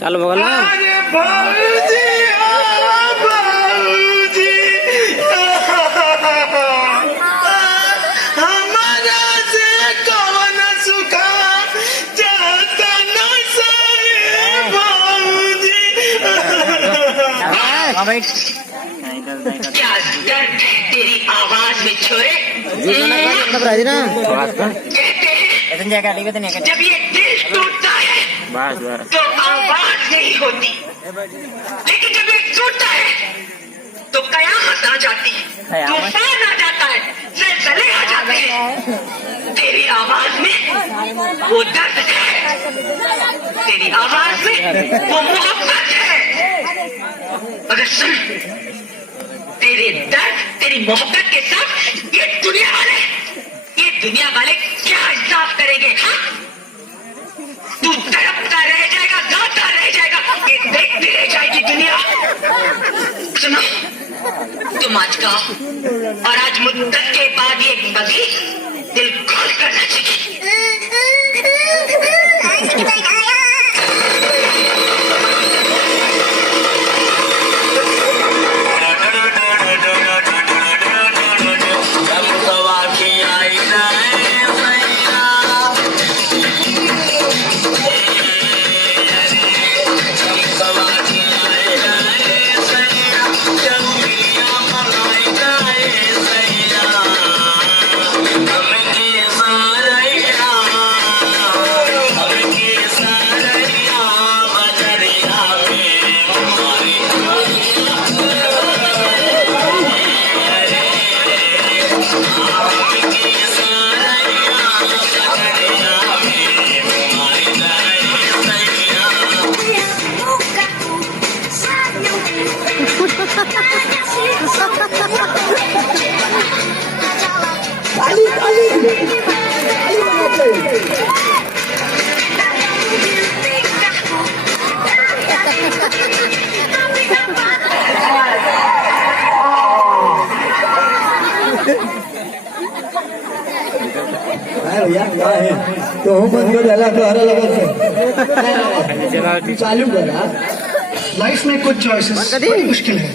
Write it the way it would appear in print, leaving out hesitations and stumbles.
ચાલો ભગવાન क्या दर्द है तेरी आवाज में छोरे। जब ये दिल टूटता है तो आवाज नहीं होती, लेकिन जब ये टूटता है तो कयामत आ जाती है, तूफान आ जाता है, ज़लज़ले आ जाते हैं। तेरी आवाज में वो दर्द है, तेरी आवाज में वो मोहब्बत है। अगर सुन, तेरे दर्द तेरी मोहब्बत के साथ ये दुनिया वाले क्या इंसाफ करेंगे? हाँ, तू तड़पता रह जाएगा, गाता रह जाएगा, ये देखती रह जाएगी दुनिया। सुनो, तुम आज गाओ और आज मुद्दत के बाद ये कभी दिल खोल कर नाचेगी। भैया क्या है तो हम बंद कर डाला तो हरा लगा चालू करा। लाइफ में कुछ चॉइसेस बड़ी मुश्किल है।